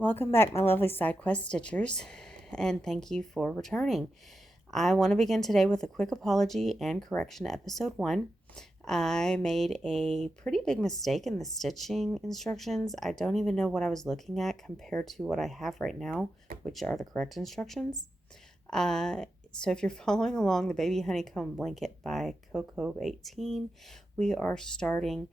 Welcome back, my lovely side quest stitchers, and thank you for returning. I want to begin today with a quick apology and correction to episode 1. I made a pretty big mistake in the stitching instructions. I don't even know what I was looking at compared to what I have right now, which are the correct instructions. So if you're following along the Baby Honeycomb Blanket by Coco 18, we are starting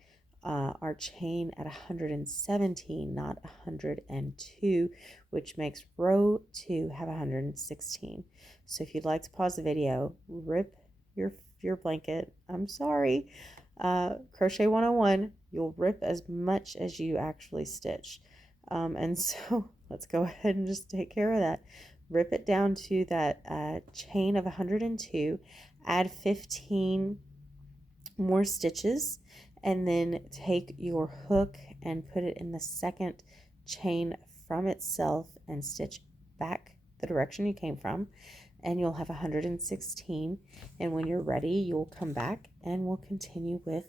our chain at 117, not 102, which makes row 2 have 116. So if you'd like to pause the video, rip your blanket. I'm sorry. Crochet 101, you'll rip as much as you actually stitch. And so let's go ahead and just take care of that. Rip it down to that chain of 102, add 15 more stitches, and then take your hook and put it in the second chain from itself and stitch back the direction you came from, and you'll have 116. And when you're ready, you'll come back and we'll continue with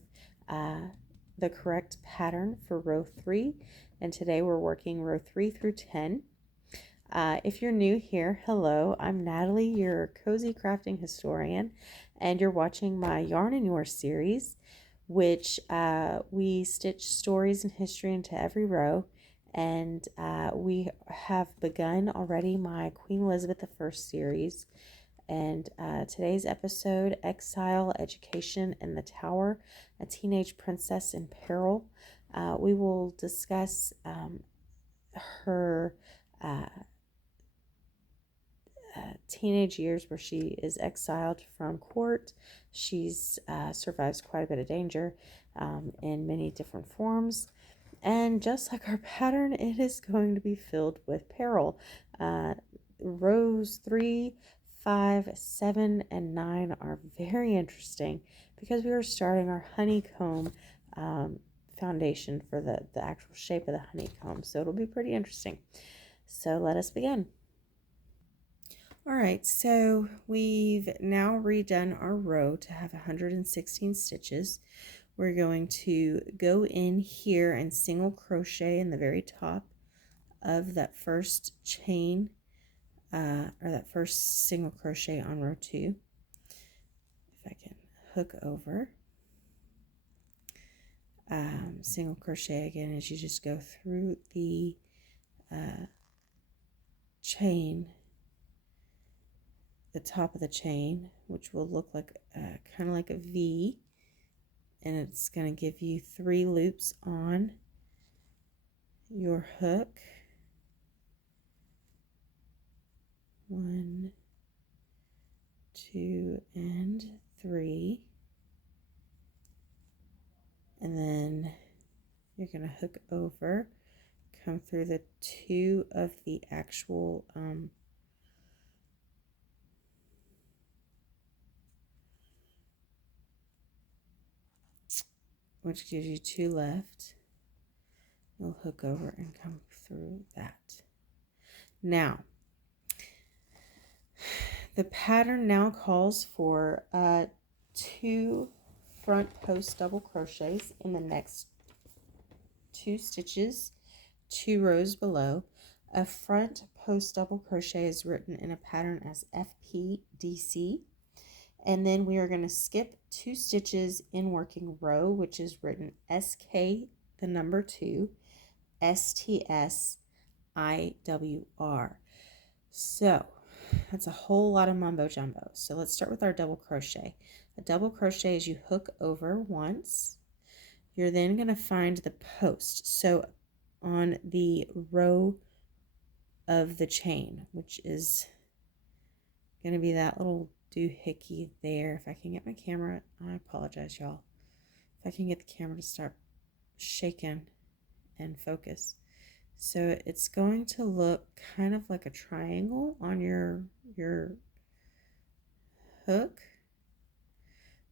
the correct pattern for row 3. And today we're working row 3 through 10. If you're new here, hello, I'm Natalie, your cozy crafting historian, and you're watching my Yarn and Yore series, which we stitch stories and history into every row. And we have begun already my Queen Elizabeth I series. And today's episode, Exile, Education in the Tower, a Teenage Princess in Peril. We will discuss her teenage years where she is exiled from court. She's survives quite a bit of danger in many different forms. And just like our pattern, it is going to be filled with peril. Rows 3, 5, 7, and 9 are very interesting because we are starting our honeycomb foundation for the actual shape of the honeycomb. So it'll be pretty interesting. So let us begin. All right, so we've now redone our row to have 116 stitches. We're going to go in here and single crochet in the very top of that first chain, or that first single crochet on row 2. If I can hook over. Single crochet again as you just go through the chain, the top of the chain, which will look like kind of like a V, and it's going to give you 3 loops on your hook. 1, 2, and 3, and then you're going to hook over, come through the 2 of the actual which gives you 2 left. You'll hook over and come through that. Now, the pattern now calls for 2 front post double crochets in the next 2 stitches, 2 rows below. A front post double crochet is written in a pattern as FPDC. And then we are going to skip 2 stitches in working row, which is written SK, the number 2, STS, IWR. So that's a whole lot of mumbo jumbo. So let's start with our double crochet. A double crochet is you hook over once. You're then going to find the post. So on the row of the chain, which is going to be that little doohickey there. If I can get my camera, I apologize, y'all. If I can get the camera to start shaking and focus. So it's going to look kind of like a triangle on your hook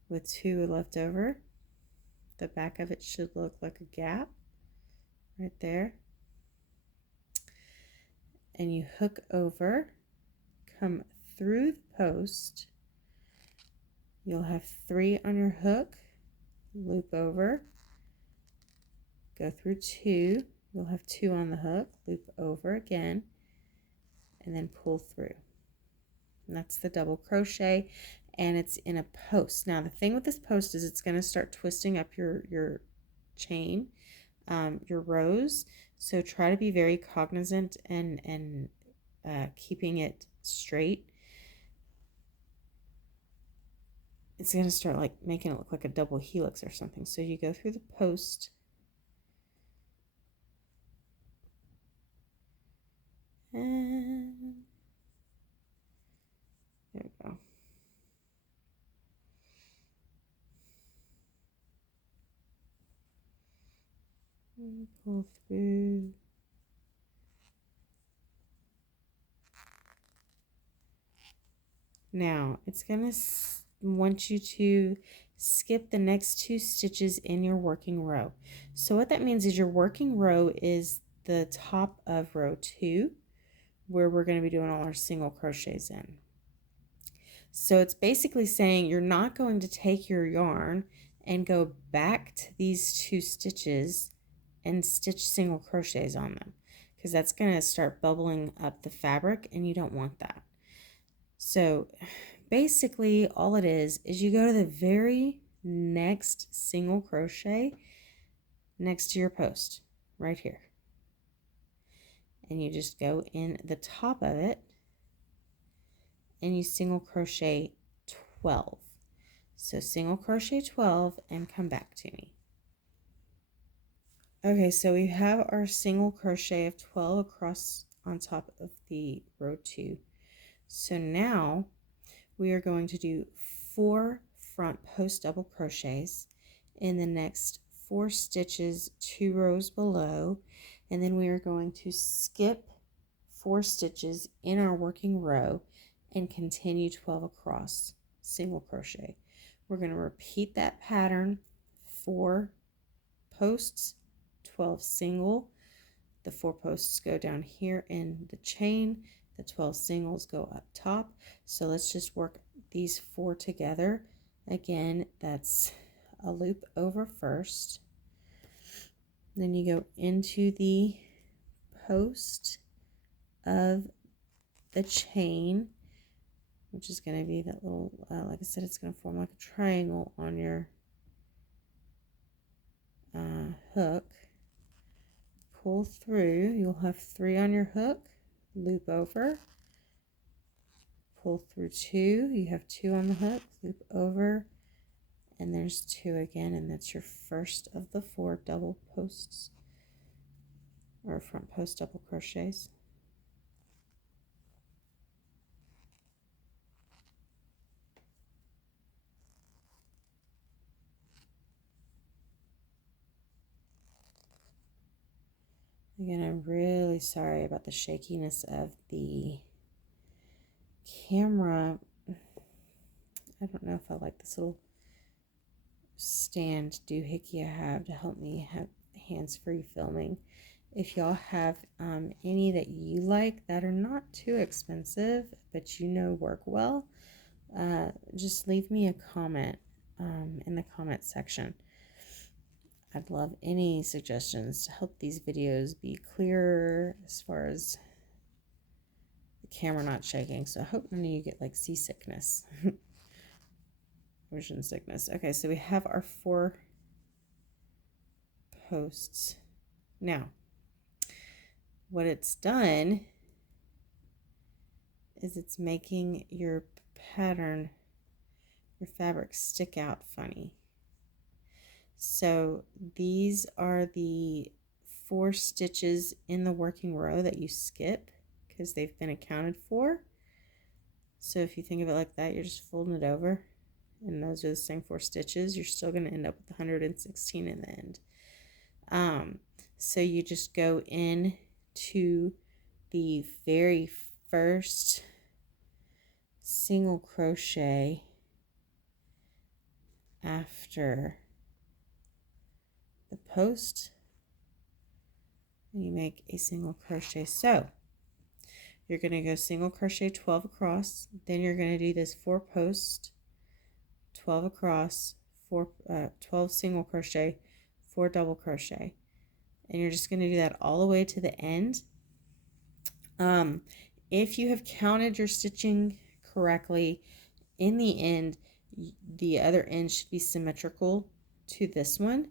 with 2 left over. The back of it should look like a gap right there. And you hook over, come through the post. You'll have 3 on your hook, loop over, go through 2, You'll have 2 on the hook, loop over again, and then pull through. And that's the double crochet, and it's in a post. Now the thing with this post is it's going to start twisting up your chain, your rows. So try to be very cognizant and keeping it straight. It's going to start like making it look like a double helix or something. So you go through the post, and there we go. And pull through. Now it's going to want you to skip the next 2 stitches in your working row. So what that means is your working row is the top of row 2, where we're going to be doing all our single crochets in. So it's basically saying you're not going to take your yarn and go back to these 2 stitches and stitch single crochets on them, because that's going to start bubbling up the fabric and you don't want that. So basically all it is you go to the very next single crochet next to your post right here, and you just go in the top of it and you single crochet 12. So single crochet 12 and come back to me. Okay, so we have our single crochet of 12 across on top of the row 2. So now we are going to do 4 front post double crochets in the next 4 stitches 2 rows below, and then we are going to skip 4 stitches in our working row and continue 12 across single crochet. We're going to repeat that pattern, 4 posts, 12 single. The 4 posts go down here in the chain, the 12 singles go up top. So let's just work these 4 together. Again, that's a loop over first, then you go into the post of the chain, which is going to be that little, like I said, it's going to form like a triangle on your hook. Pull through, you'll have 3 on your hook, loop over, pull through 2, you have 2 on the hook, loop over, and there's 2 again, and that's your first of the 4 double posts or front post double crochets. Again, I'm really sorry about the shakiness of the camera. I don't know if I like this little stand doohickey I have to help me have hands-free filming. If y'all have any that you like that are not too expensive but you know work well, just leave me a comment in the comment section. I'd love any suggestions to help these videos be clearer as far as the camera not shaking. So I hope none of you get like seasickness. Motion sickness. Okay, so we have our 4 posts. Now, what it's done is it's making your pattern, your fabric stick out funny. So these are the 4 stitches in the working row that you skip because they've been accounted for. So if you think of it like that, you're just folding it over, and those are the same 4 stitches. You're still going to end up with 116 in the end. So you just go in to the very first single crochet after the post, and you make a single crochet. So you're going to go single crochet 12 across, then you're going to do this 4 post 12 across, 12 single crochet, 4 double crochet, and you're just going to do that all the way to the end. If you have counted your stitching correctly, in the end, the other end should be symmetrical to this one.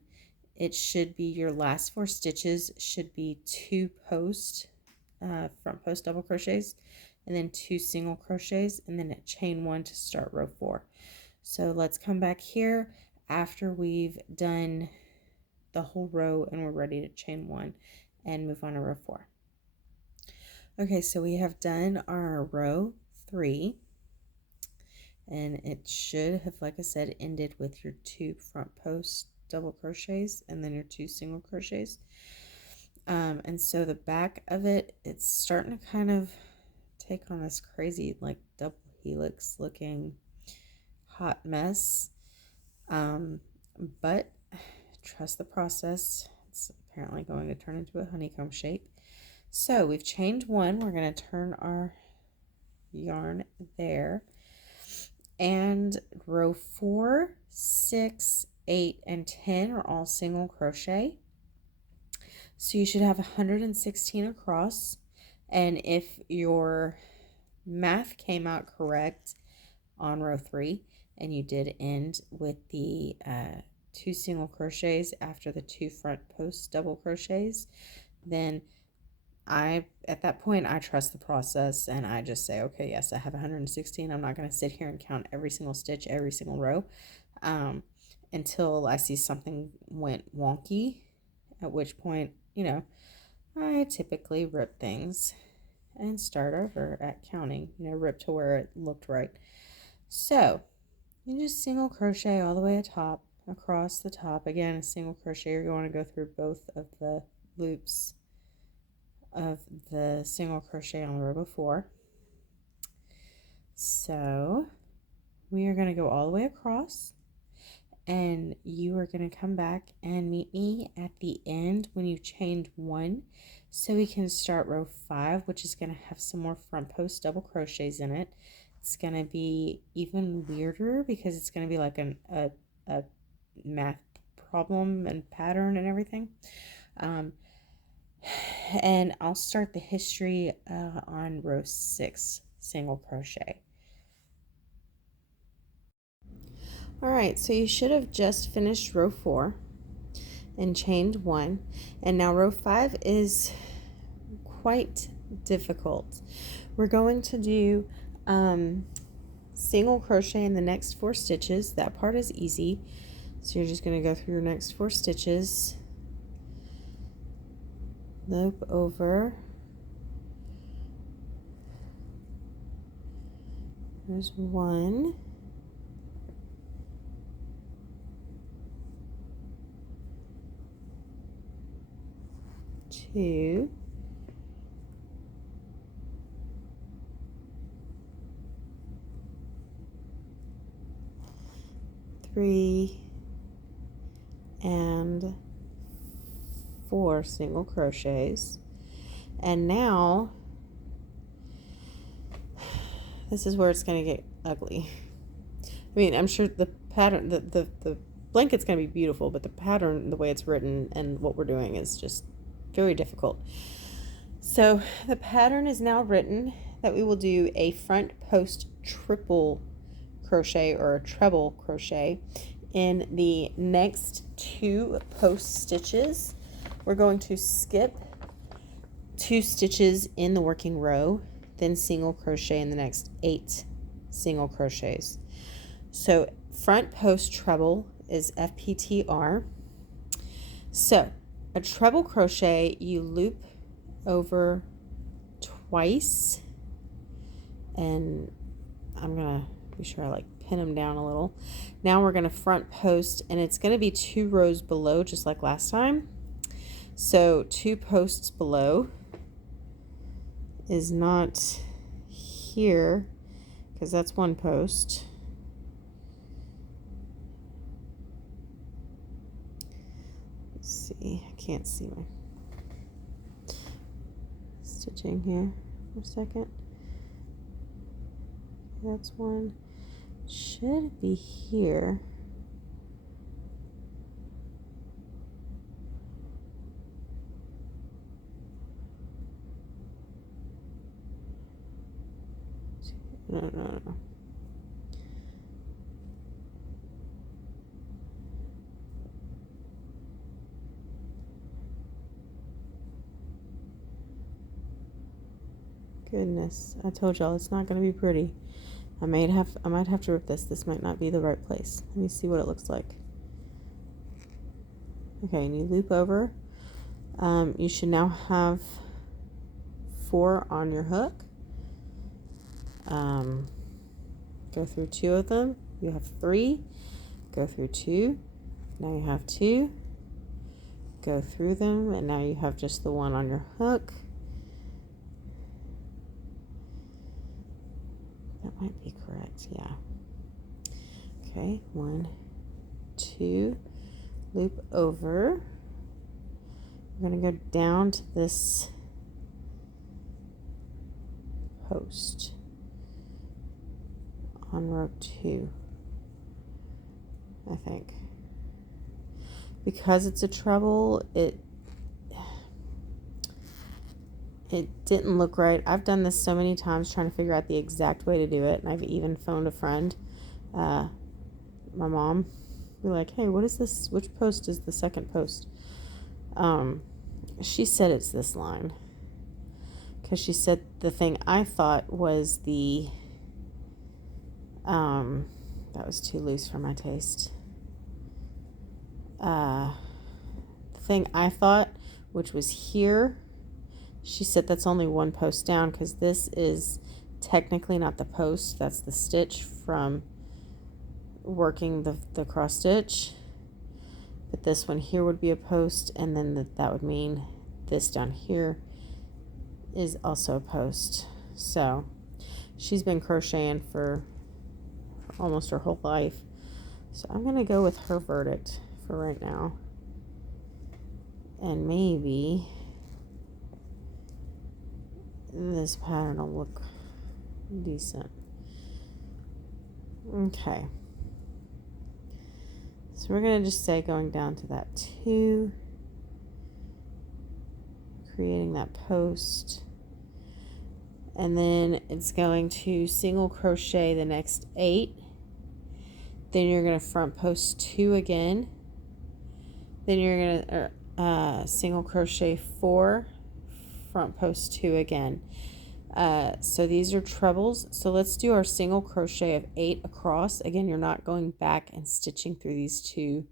It should be your last 4 stitches should be 2 front post double crochets, and then 2 single crochets, and then a chain 1 to start row 4. So let's come back here after we've done the whole row and we're ready to chain 1 and move on to row 4. Okay, so we have done our row 3, and it should have, like I said, ended with your 2 front post double crochets and then your 2 single crochets. And so the back of it, it's starting to kind of take on this crazy like double helix looking hot mess. But trust the process. It's apparently going to turn into a honeycomb shape. So we've chained 1. We're going to turn our yarn there. And row 4, 6, 8, and 10 are all single crochet. So you should have 116 across. And if your math came out correct on row 3, and you did end with the 2 single crochets after the 2 front post double crochets, then at that point, I trust the process and I just say, okay, yes, I have 116. I'm not going to sit here and count every single stitch, every single row, until I see something went wonky, at which point, I typically rip things and start over at counting, rip to where it looked right. So you just single crochet all the way across the top. Again, a single crochet, you're going to go through both of the loops of the single crochet on the row before. So we are going to go all the way across, and you are going to come back and meet me at the end when you've chained 1, so we can start row 5, which is going to have some more front post double crochets in it. It's going to be even weirder because it's going to be like a math problem and pattern and everything. And I'll start the history on row 6, single crochet. All right, so you should have just finished row 4 and chained 1, and now row 5 is quite difficult. We're going to do single crochet in the next 4 stitches. That part is easy. So you're just going to go through your next 4 stitches, loop over, there's 1, 2, 3, and 4 single crochets. And now this is where it's going to get ugly. I mean, I'm sure the pattern, the blanket's going to be beautiful, but the pattern, the way it's written and what we're doing is just very difficult. So the pattern is now written that we will do a front post triple crochet or a treble crochet in the next 2 post stitches. We're going to skip 2 stitches in the working row, then single crochet in the next 8 single crochets. So front post treble is FPTR. So a treble crochet, you loop over twice, and I'm gonna be sure I pin them down a little. Now we're gonna front post, and it's gonna be 2 rows below, just like last time. So 2 posts below is not here because that's 1 post. Let's see, I can't see my stitching here for a second. That's 1. Should be here. No. Goodness, I told y'all it's not going to be pretty. I might have to rip this. This might not be the right place. Let me see what it looks like. Okay, and you loop over. You should now have 4 on your hook. Go through 2 of them. You have 3. Go through 2. Now you have 2. Go through them, and now you have just the 1 on your hook. That might be correct, yeah. Okay, 1, 2, loop over. We're going to go down to this post on row 2, I think. Because it's a treble, it didn't look right. I've done this so many times trying to figure out the exact way to do it, and I've even phoned a friend, my mom, be like, hey, what is this? Which post is the second post? She said it's this line, because she said the thing I thought was the that was too loose for my taste. The thing I thought, which was here, she said that's only 1 post down, because this is technically not the post, that's the stitch from working the cross stitch. But this one here would be a post, and then that would mean this down here is also a post. So she's been crocheting for almost her whole life. So I'm going to go with her verdict for right now. And maybe this pattern will look decent. Okay. So we're going to just say going down to that 2, creating that post, and then it's going to single crochet the next 8. Then you're going to front post 2 again. Then you're going to single crochet 4, front post 2 again. So these are trebles. So let's do our single crochet of 8 across. Again, you're not going back and stitching through these 2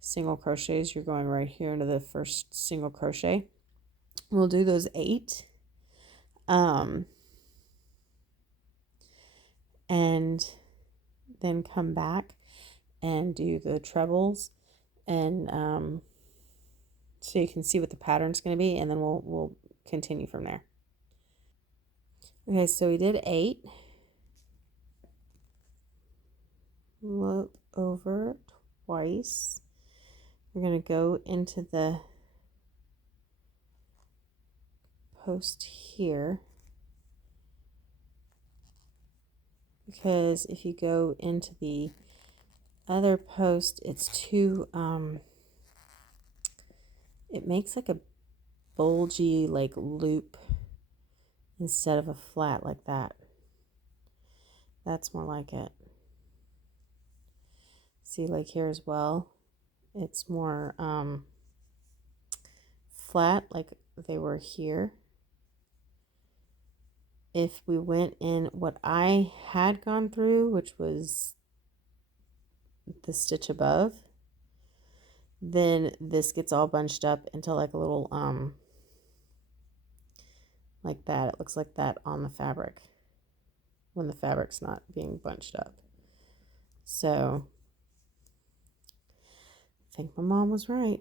single crochets. You're going right here into the first single crochet. We'll do those 8. And then come back and do the trebles, and so you can see what the pattern's going to be, and then we'll continue from there. Okay, so we did 8. Loop over twice. We're going to go into the post here, because if you go into the other post, it's too it makes like a bulgy like loop instead of a flat like that. That's more like it. See, like here as well, it's more flat like they were here. If we went in what I had gone through, which was the stitch above, then this gets all bunched up into like a little like that. It looks like that on the fabric when the fabric's not being bunched up. So I think my mom was right.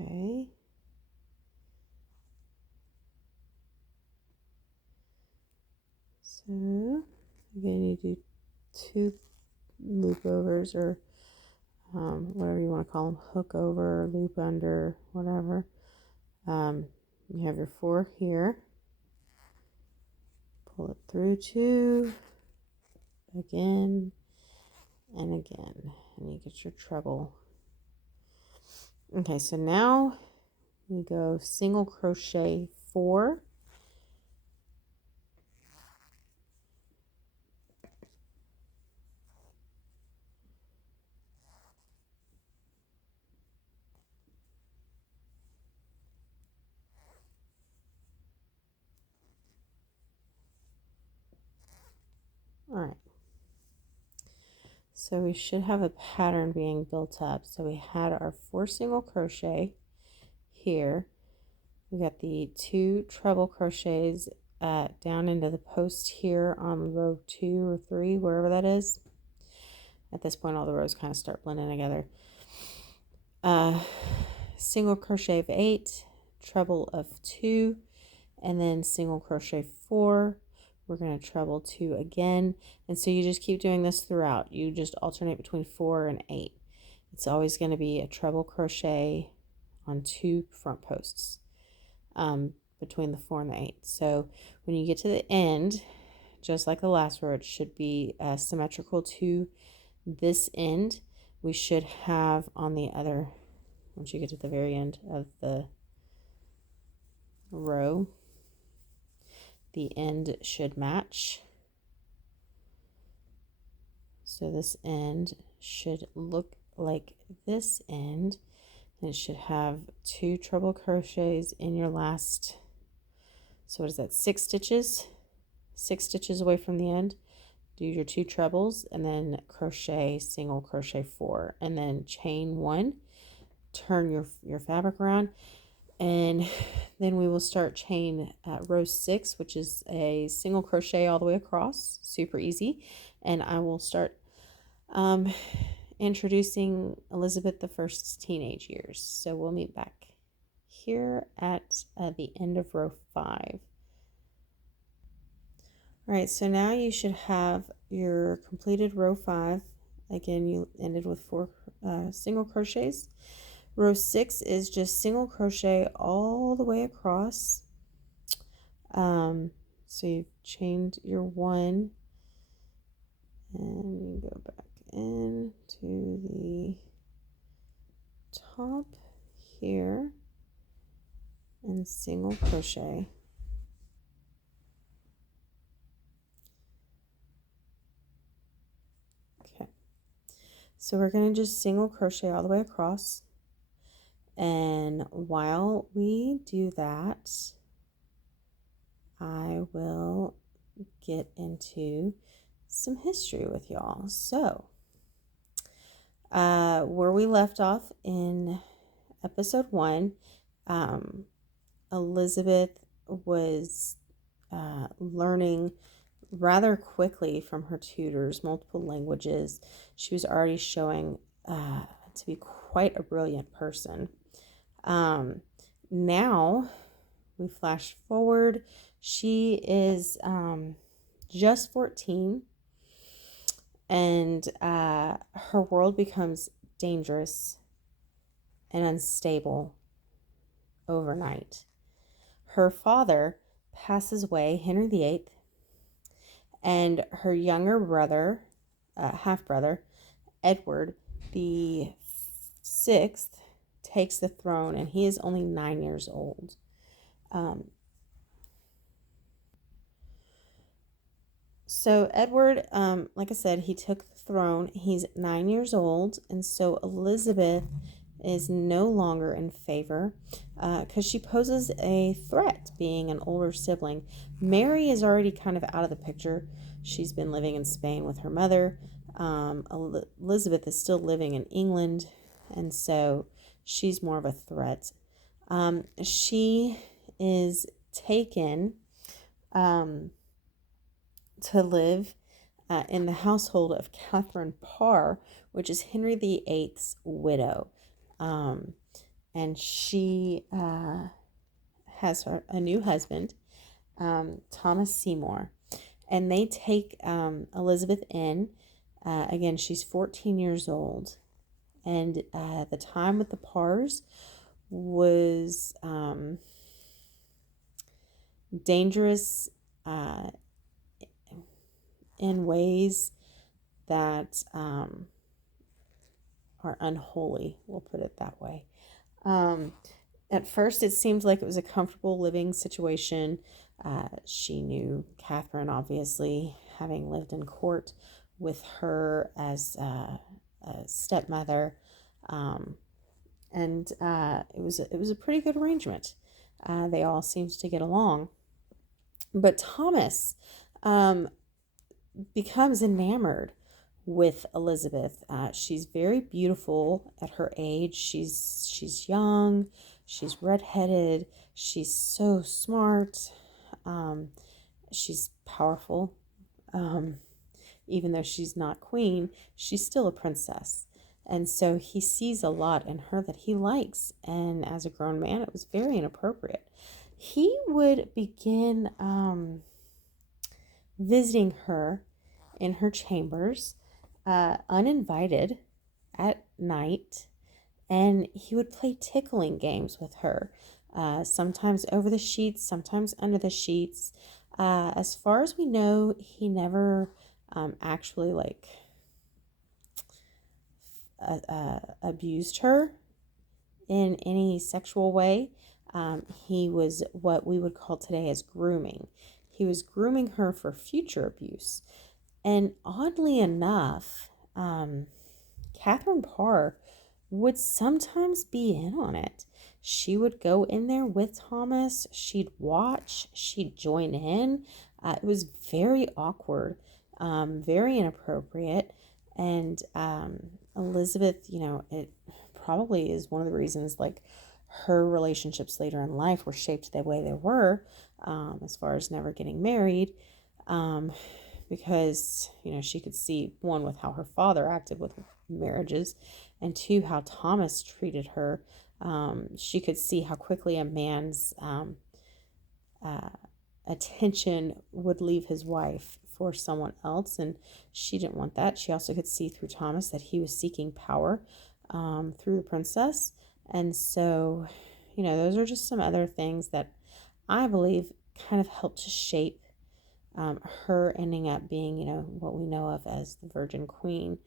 Okay. So again, you do 2 loop overs, or whatever you want to call them, hook over, loop under, whatever. You have your 4 here. Pull it through 2, again and again, and you get your treble. Okay, so now we go single crochet 4. All right. So we should have a pattern being built up. So we had our 4 single crochet here. We got the 2 treble crochets down into the post here on row 2 or 3, wherever that is. At this point, all the rows kind of start blending together. Single crochet of 8, treble of 2, and then single crochet 4. We're going to treble 2 again. And so you just keep doing this throughout. You just alternate between 4 and 8. It's always going to be a treble crochet on 2 front posts between the 4 and the 8. So when you get to the end, just like the last row, it should be symmetrical to this end. We should have on the other, once you get to the very end of the row, the end should match. So this end should look like this end, and it should have 2 treble crochets in your last, so what is that, 6 stitches? 6 stitches away from the end. Do your 2 trebles and then crochet, single crochet 4, and then chain 1, turn your fabric around, and then we will start chain row 6, which is a single crochet all the way across, super easy. And I will start introducing Elizabeth I's teenage years. So we'll meet back here at the end of row 5. All right, so now you should have your completed row 5. Again, you ended with 4 single crochets. Row 6 is just single crochet all the way across. So you've chained your 1, and you go back in to the top here and single crochet. Okay, so we're going to just single crochet all the way across. And while we do that, I will get into some history with y'all. So, where we left off in episode 1, Elizabeth was learning rather quickly from her tutors multiple languages. She was already showing to be quite a brilliant person. Now we flash forward. She is just 14, and her world becomes dangerous and unstable overnight. Her father passes away, Henry VIII, and her younger brother, half-brother, Edward the 6th, takes the throne, and he is only 9 years old. So Edward, like I said, he took the throne. He's 9 years old, and so Elizabeth is no longer in favor because she poses a threat, being an older sibling. Mary is already kind of out of the picture. She's been living in Spain with her mother. Elizabeth is still living in England, and so she's more of a threat. She is taken to live in the household of Catherine Parr, which is Henry VIII's widow. And she has a new husband, Thomas Seymour. And they take Elizabeth in. Again, she's 14 years old. And the time with the Parrs was dangerous in ways that are unholy, we'll put it that way. At first, it seemed like it was a comfortable living situation. She knew Catherine, obviously, having lived in court with her as a stepmother, and it was a pretty good arrangement. They all seemed to get along. But Thomas becomes enamored with Elizabeth. She's very beautiful at her age. She's young. She's redheaded. She's so smart. She's powerful. Even though she's not queen, she's still a princess. And so he sees a lot in her that he likes. And as a grown man, it was very inappropriate. He would begin visiting her in her chambers, uninvited at night, and he would play tickling games with her, sometimes over the sheets, sometimes under the sheets. As far as we know, he never actually abused her in any sexual way. He was what we would call today as grooming. He was grooming her for future abuse. And oddly enough, Catherine Parr would sometimes be in on it. She would go in there with Thomas. She'd watch. She'd join in. It was very awkward, very inappropriate. And Elizabeth, it probably is one of the reasons her relationships later in life were shaped the way they were, as far as never getting married, because she could see, one, with how her father acted with marriages, and two, how Thomas treated her. She could see how quickly a man's attention would leave his wife for someone else, and she didn't want that. She also could see through Thomas that he was seeking power through the princess. And so, those are just some other things that I believe kind of helped to shape her ending up being, what we know of as the Virgin Queen.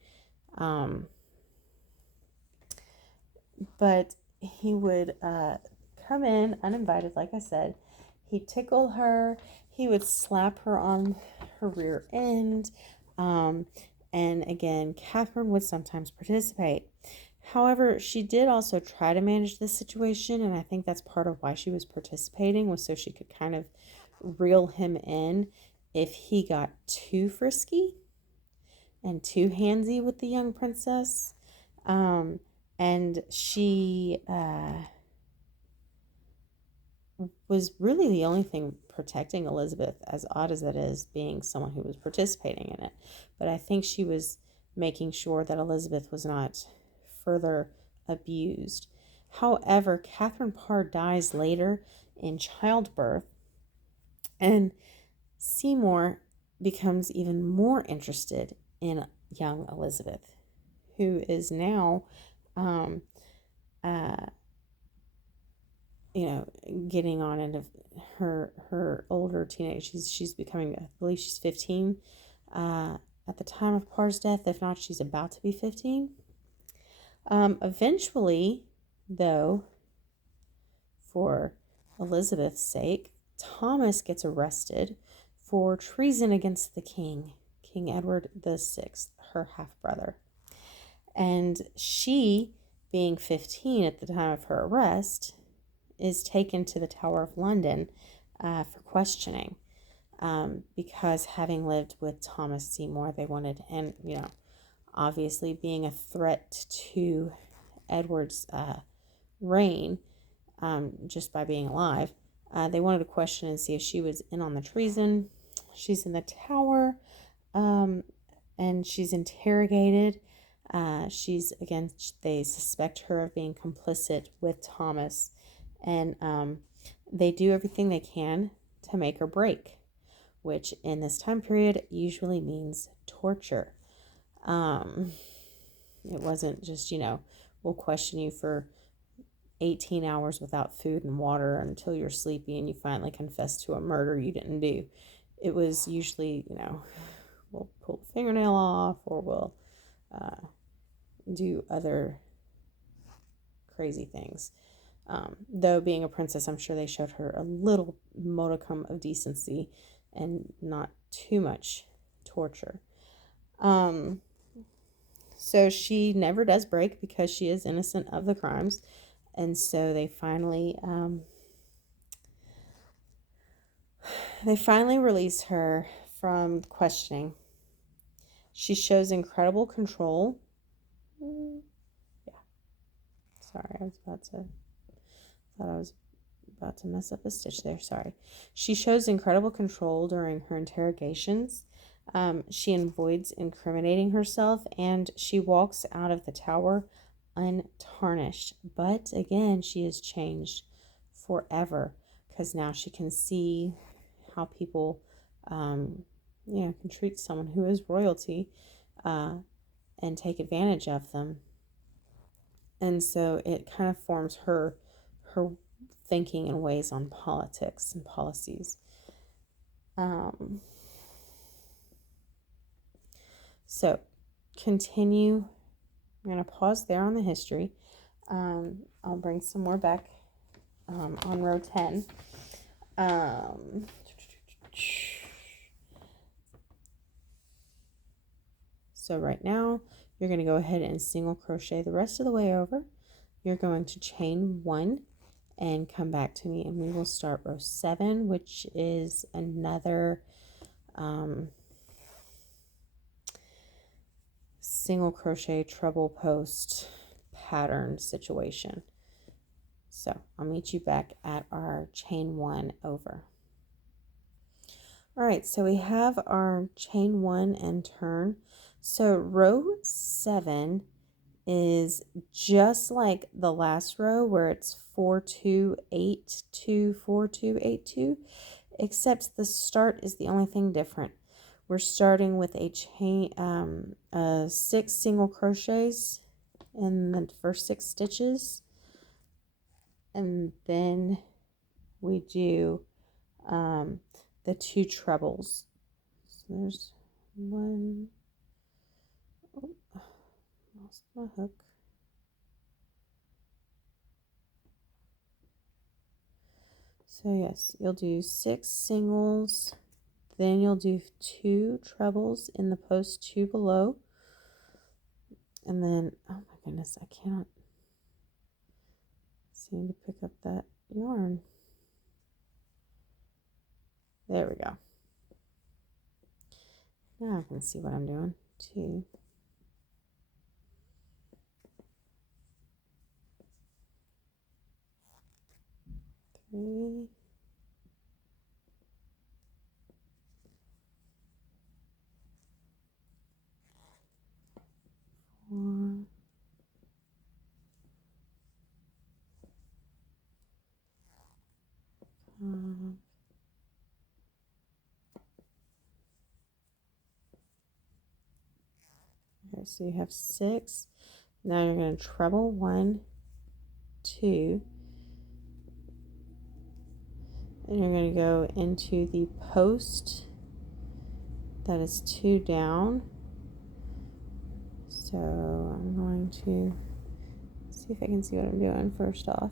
But he would come in uninvited, like I said. He'd tickle her. He would slap her on her rear end. And again, Catherine would sometimes participate. However, she did also try to manage the situation, and I think that's part of why she was participating, was so she could kind of reel him in if he got too frisky and too handsy with the young princess. And she was really the only thing protecting Elizabeth, as odd as that is, being someone who was participating in it. But I think she was making sure that Elizabeth was not further abused. However, Catherine Parr dies later in childbirth, and Seymour becomes even more interested in young Elizabeth, who is now getting on into her older teenage. She's becoming, I believe she's 15 at the time of Parr's death. If not, she's about to be 15. Eventually, though, for Elizabeth's sake, Thomas gets arrested for treason against the king, King Edward VI, her half-brother. And she, being 15 at the time of her arrest, is taken to the Tower of London for questioning, because having lived with Thomas Seymour, they wanted, and obviously being a threat to Edward's reign, just by being alive, they wanted to question and see if she was in on the treason. She's in the tower, and she's interrogated. They suspect her of being complicit with Thomas, and they do everything they can to make her break, which in this time period usually means torture. It wasn't just, we'll question you for 18 hours without food and water until you're sleepy and you finally confess to a murder you didn't do. It was usually, we'll pull the fingernail off, or we'll do other crazy things. Though being a princess, I'm sure they showed her a little modicum of decency and not too much torture. So she never does break because she is innocent of the crimes. And so they finally release her from questioning. She shows incredible control. Yeah. Sorry, I was about to mess up a stitch there. Sorry. She shows incredible control during her interrogations. She avoids incriminating herself, and she walks out of the tower untarnished. But again, she is changed forever because now she can see how people, can treat someone who is royalty and take advantage of them. And so it kind of forms her thinking and ways on politics and policies. So continue. I'm going to pause there on the history. I'll bring some more back on row 10. So right now, you're going to go ahead and single crochet the rest of the way over. You're going to chain 1 and come back to me, and we will start row 7, which is another single crochet treble post pattern situation. So I'll meet you back at our chain 1 over. All right, so we have our chain 1 and turn. So row 7 is just like the last row where it's 4 2 8 2 4 2 8 2, except the start is the only thing different. We're starting with a chain 6 single crochets in the first 6 stitches, and then we do the 2 trebles. So there's 1. Oh, lost my hook. So yes, you'll do 6 singles, then you'll do 2 trebles in the post 2 below, and then, oh my goodness, I cannot seem to pick up that yarn. There we go. Now I can see what I'm doing. 2, 3, 4, 5. Okay, so you have 6. Now you're going to treble 1, 2, and you're going to go into the post that is 2 down. So I'm going to see if I can see what I'm doing first off.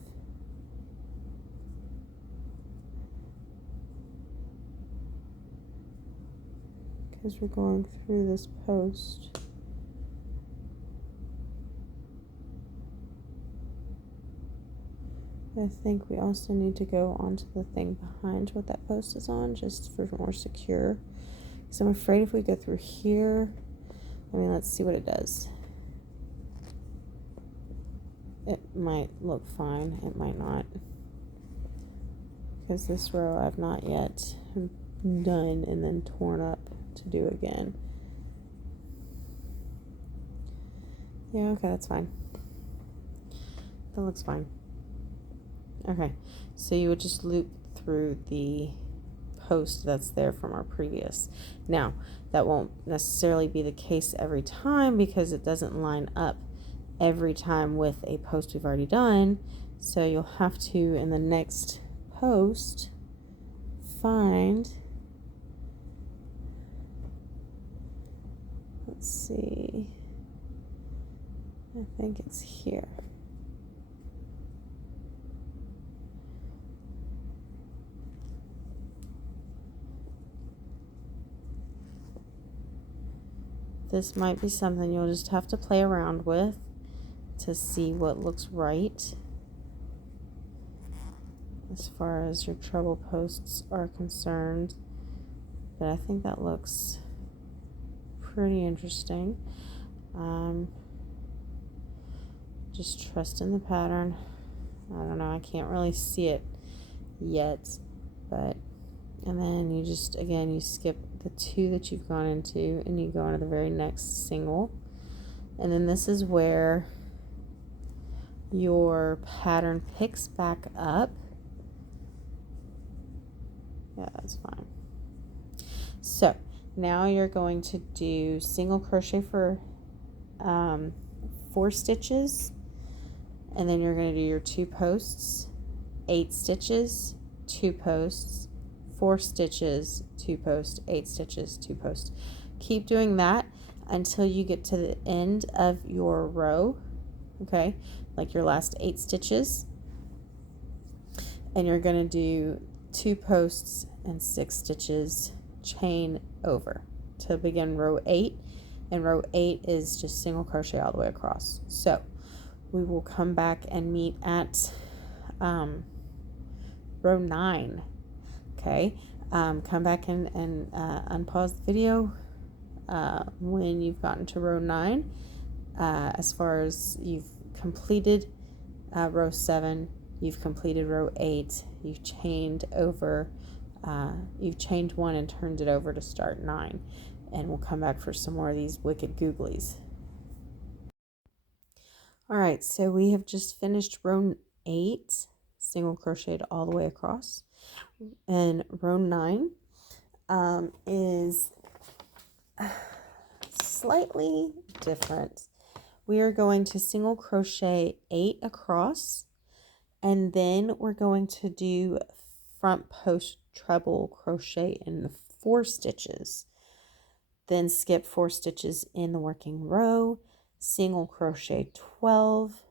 Because we're going through this post. I think we also need to go onto the thing behind what that post is on, just for more secure. So I'm afraid if we go through here, let's see what it does. It might look fine, it might not. Because this row I've not yet done and then torn up to do again. Yeah, okay, that's fine. That looks fine. Okay, so you would just loop through the post that's there from our previous. Now, that won't necessarily be the case every time because it doesn't line up every time with a post we've already done. So you'll have to, in the next post, find, let's see, I think it's here. This might be something you'll just have to play around with to see what looks right as far as your treble posts are concerned. But I think that looks pretty interesting. Just trust in the pattern. I don't know, I can't really see it yet, but, and then you just, again, you skip the 2 that you've gone into and you go into the very next single. And then this is where your pattern picks back up. Yeah, that's fine. So now you're going to do single crochet for 4 stitches, and then you're going to do your 2 posts, 8 stitches, 2 posts, 4 stitches, 2 posts, 8 stitches, 2 posts. Keep doing that until you get to the end of your row, okay, like your last 8 stitches, and you're going to do 2 posts and 6 stitches, chain over to begin row 8, and row 8 is just single crochet all the way across. So we will come back and meet at row 9. Okay, come back and unpause the video when you've gotten to row 9. As far as you've completed row 7, you've completed row 8, you've chained over, you've chained 1 and turned it over to start 9, and we'll come back for some more of these wicked googlies. All right, so we have just finished row 8, single crocheted all the way across, and row 9 is slightly different. We are going to single crochet 8 across, and then we're going to do front post treble crochet in 4 stitches, then skip 4 stitches in the working row, single crochet 12,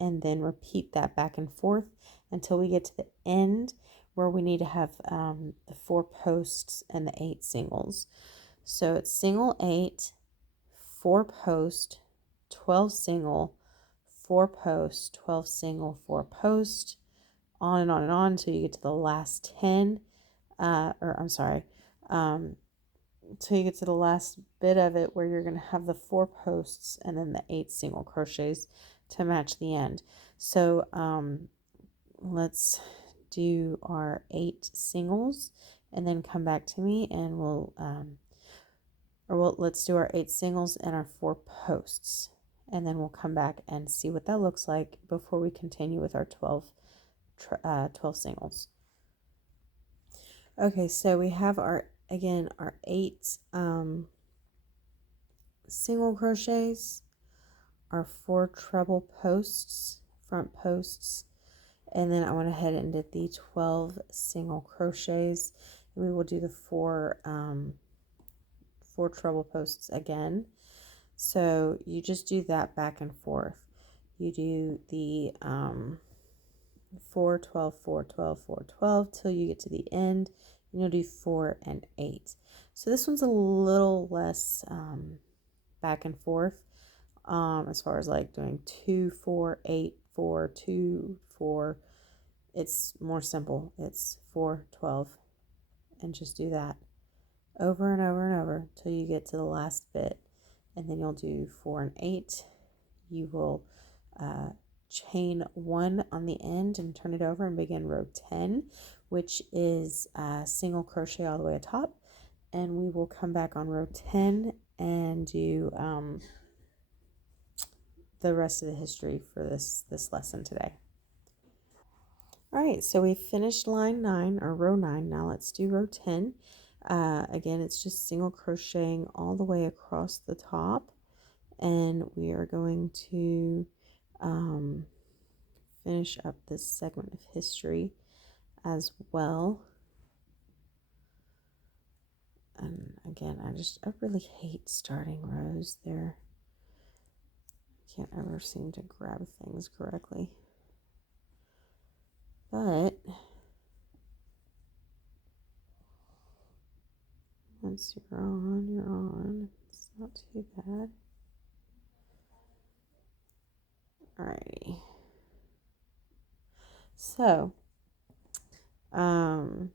and then repeat that back and forth until we get to the end where we need to have the 4 posts and the 8 singles. So it's single 8, 4 post, 12 single, 4 post, 12 single, 4 post, on and on and on until you get to the last 10, until you get to the last bit of it where you're going to have the 4 posts and then the 8 single crochets to match the end. So let's do our 8 singles and then come back to me, and let's do our 8 singles and our 4 posts, and then we'll come back and see what that looks like before we continue with our 12 singles. Okay, so we have our 8 single crochets, our 4 treble posts, front posts, and then I went ahead and did the 12 single crochets. We will do the 4 treble posts again. So you just do that back and forth. You do the 4, 12, 4, 12, 4, 12 till you get to the end, and you'll do 4 and 8. So this one's a little less back and forth as far as like doing 2, 4, 8, 4, 2, 4. It's more simple. It's 4, 12, and just do that over and over and over till you get to the last bit, and then you'll do 4 and 8. You will chain 1 on the end and turn it over and begin row 10, which is single crochet all the way atop, and we will come back on row 10 and do the rest of the history for this lesson today. All right, so we finished line 9 or row 9. Now let's do row 10. Again, it's just single crocheting all the way across the top, and we are going to finish up this segment of history as well. And again, I really hate starting rows. I can't ever seem to grab things correctly. But let's once you're on. It's not too bad. Alrighty. So, we're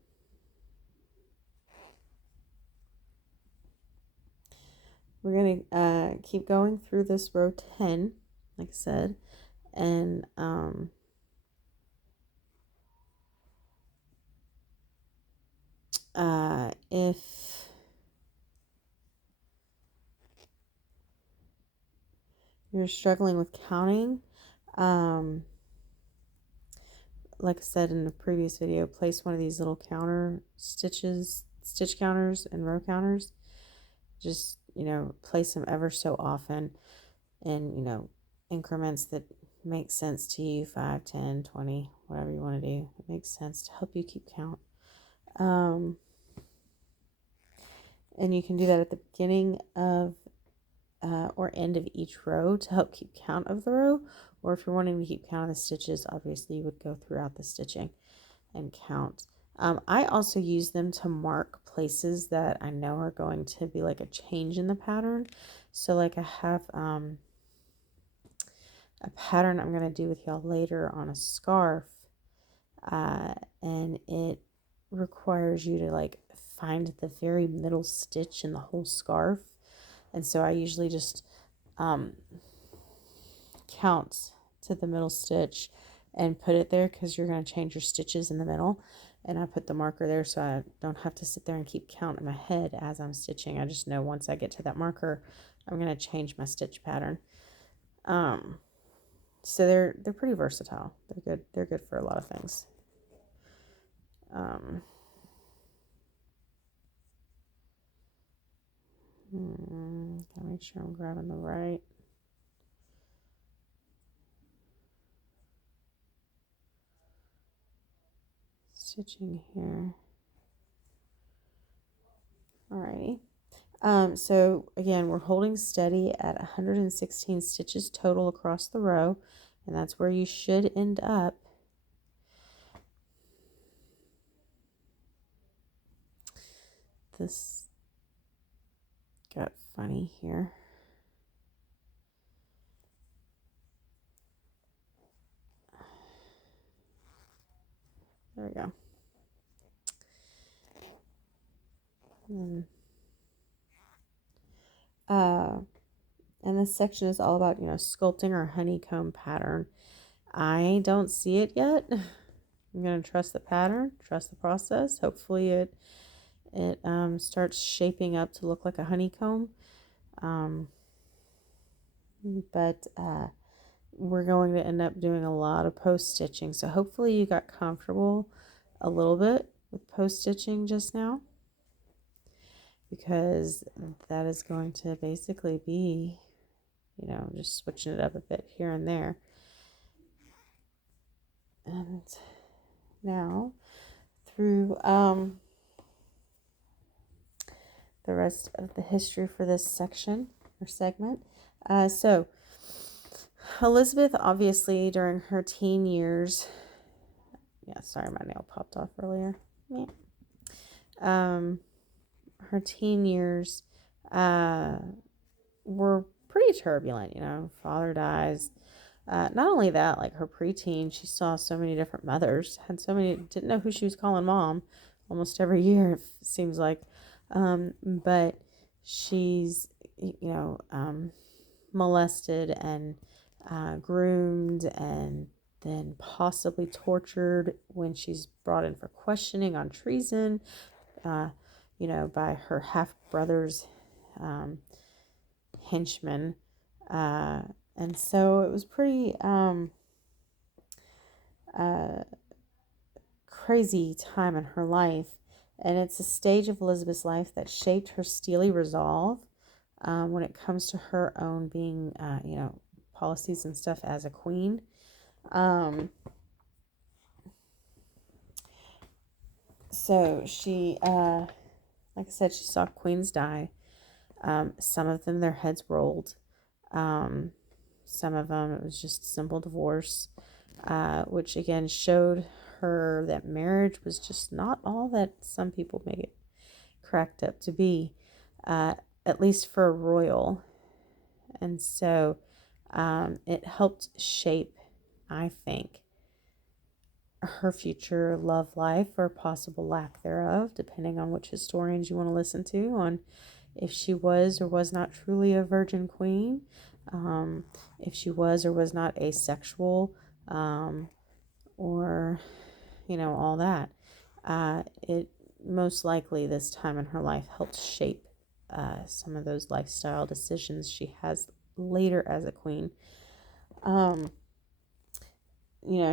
going to keep going through this row 10, like I said, and if you're struggling with counting, like I said in the previous video, place one of these little stitch counters and row counters. Just, place them ever so often in, increments that make sense to you, 5, 10, 20, whatever you want to do. It makes sense to help you keep count. And you can do that at the beginning of or end of each row to help keep count of the row. Or if you're wanting to keep count of the stitches, obviously you would go throughout the stitching and count. I also use them to mark places that I know are going to be like a change in the pattern. So like I have a pattern I'm going to do with y'all later on a scarf, and it requires you to like find the very middle stitch in the whole scarf. And so I usually just count to the middle stitch and put it there, because you're going to change your stitches in the middle. And I put the marker there so I don't have to sit there and keep count in my head as I'm stitching. I just know once I get to that marker, I'm going to change my stitch pattern. So they're pretty versatile. They're good for a lot of things. Gotta make sure I'm grabbing the right. Stitching here. Alrighty. So again, we're holding steady at 116 stitches total across the row, and that's where you should end up. This got funny here. There we go. And this section is all about, sculpting our honeycomb pattern. I don't see it yet. I'm going to trust the pattern, trust the process. Hopefully it starts shaping up to look like a honeycomb. But we're going to end up doing a lot of post stitching. So hopefully you got comfortable a little bit with post stitching just now, because that is going to basically be, just switching it up a bit here and there. And now through the rest of the history for this section or segment. So Elizabeth, obviously during her teen years, sorry, my nail popped off earlier. Her teen years were pretty turbulent. Father dies. Not only that, like her preteen, she saw so many different mothers, didn't know who she was calling mom almost every year, it seems like. But she's, molested and groomed and then possibly tortured when she's brought in for questioning on treason, by her half-brother's henchmen. And so it was pretty crazy time in her life. And it's a stage of Elizabeth's life that shaped her steely resolve when it comes to her own being, policies and stuff as a queen. So she, like I said, she saw queens die. Some of them, their heads rolled. Some of them, it was just simple divorce, which again showed her that marriage was just not all that some people make it cracked up to be, at least for a royal. And so it helped shape, I think, her future love life or possible lack thereof, depending on which historians you want to listen to, on if she was or was not truly a virgin queen, if she was or was not asexual, or, all that. It most likely this time in her life helped shape some of those lifestyle decisions she has later as a queen.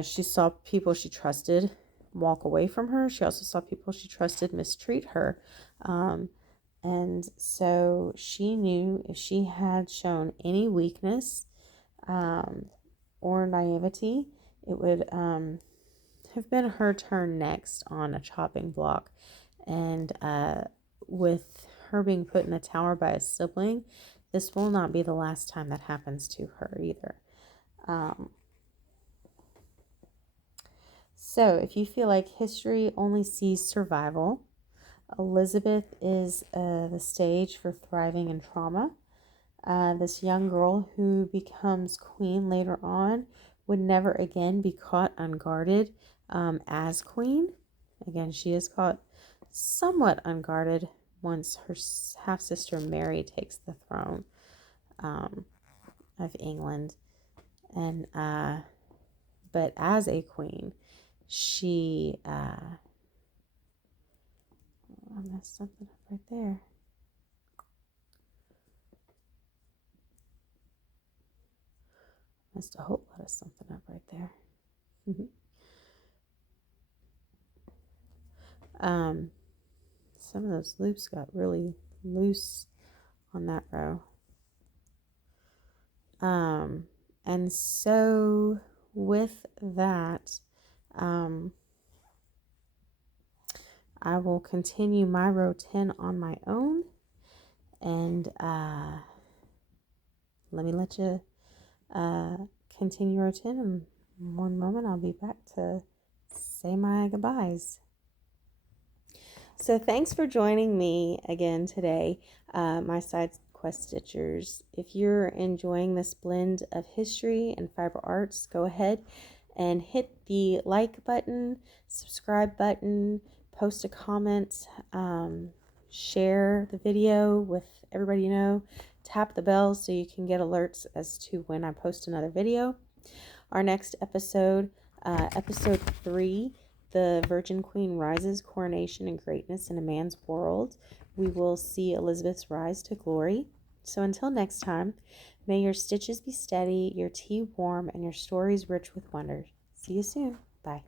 She saw people she trusted walk away from her. She also saw people she trusted mistreat her. And so she knew if she had shown any weakness or naivety, it would have been her turn next on a chopping block. And with her being put in the tower by a sibling, this will not be the last time that happens to her either. So if you feel like history only sees survival, Elizabeth is the stage for thriving in trauma. This young girl who becomes queen later on would never again be caught unguarded as queen. Again, she is caught somewhat unguarded once her half-sister Mary takes the throne of England. And but as a queen, she I messed something up right there. Messed a whole lot of something up right there. Some of those loops got really loose on that row. And so with that, I will continue my row 10 on my own, and let you continue row 10. In one moment I'll be back to say my goodbyes. So thanks for joining me again today, my side quest stitchers. If you're enjoying this blend of history and fiber arts, go ahead and hit the like button, subscribe button, post a comment, share the video with everybody you know, tap the bell so you can get alerts as to when I post another video. Our next episode, episode 3, The Virgin Queen Rises, Coronation and Greatness in a Man's World. We will see Elizabeth's rise to glory. So until next time, may your stitches be steady, your tea warm, and your stories rich with wonder. See you soon. Bye.